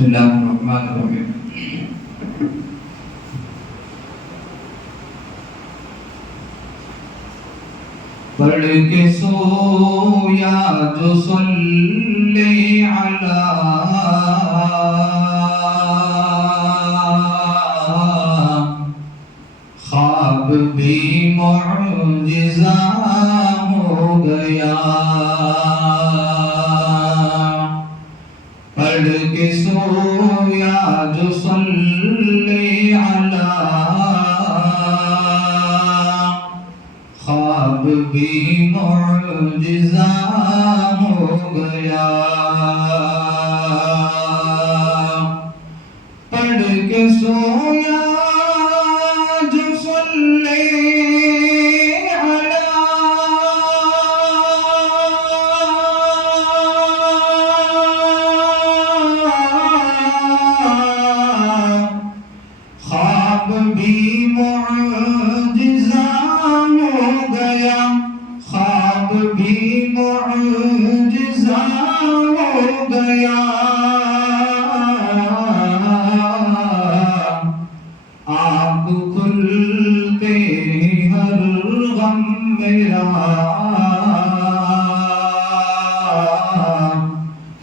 بسم اللہ الرحمن الرحیم۔ پڑھ کے سویا جو صلی علی خواب بھی معجزہ ہو گیا، پڑھ کے سویا جو صلی علی خواب بھی معجزہ ہو گیا، پڑھ کے سویا جو صلی علی خواب بھی معجزہ ہو گیا، خواب بھی معجزہ ہو گیا، آپ کھلتے ہر غم میرا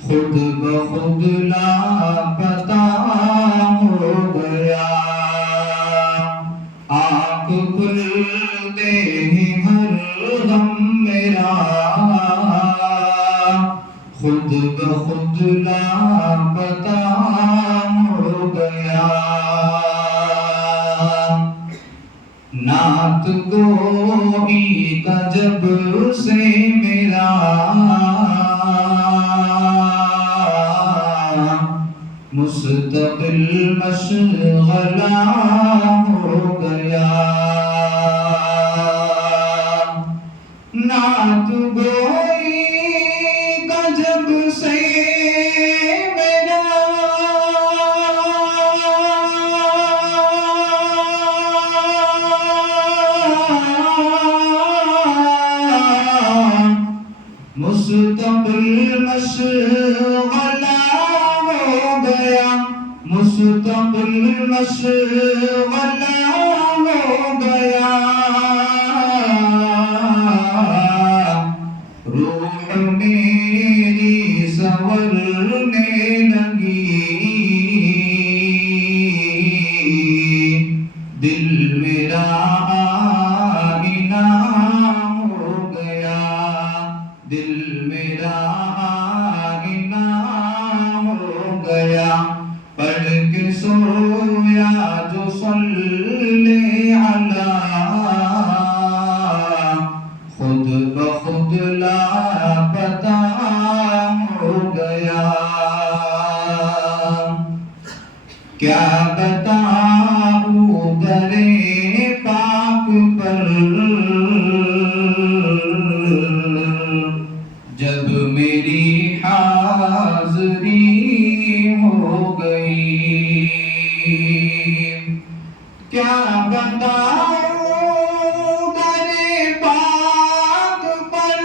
خود بخود لاپتہ ہو گیا، آپ کھلتے ہر غم میرا خود بخود لاپتہ ہو گیا، نعت گوئی کا جب سے میرا مستقل مشغلہ ہو گیا، نعت گوئی کا جب سے میرا مستقل مشغلہ ہو گیا، مستقل مشغلہ ہو گیا، روح میری سنورنے لگی، دل میرا آئینہ ہو گیا، دل میرا آئینہ ہو گیا، پڑھ کے سویا جو صلی علی خود بخود لاپتہ ہو گیا، کیا بتاؤں درے پاک پر جب میری حاضری ہو گئی، کیا بتاؤں درے پاک پر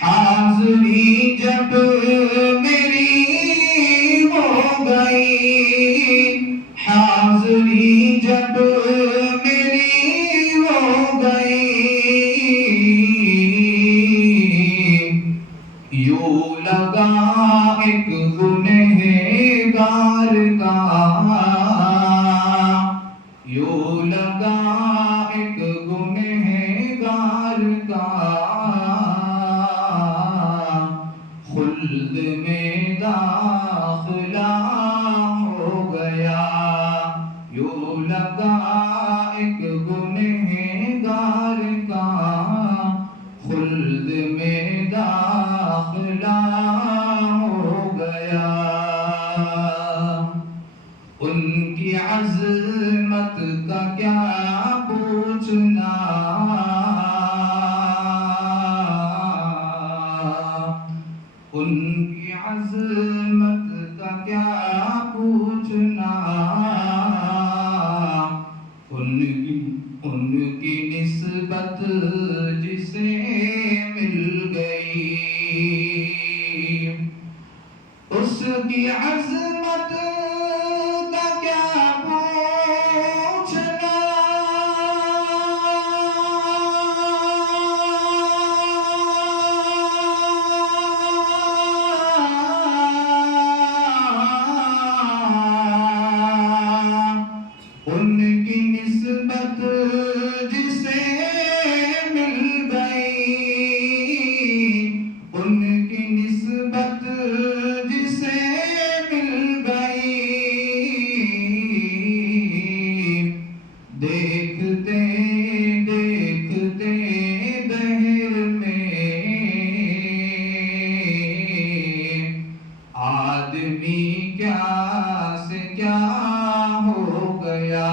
حاضری جب میری ہو گئی، حاضری جب میری ہو گئی، یوں لگا ایک گنہگار کا، یوں لگا ایک گنہگار کا خلد میں داخلہ ہو گیا، یوں لگا ایک گنہگار کا خلد میں داخلہ ہو گیا، ان کی عظمت کا کیا پوچھنا، ان کی عظمت کا کیا پوچھنا، ان کی دیکھتے دیکھتے دہر میں آدمی کیا سے کیا ہو گیا،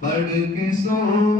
پڑھ کے سو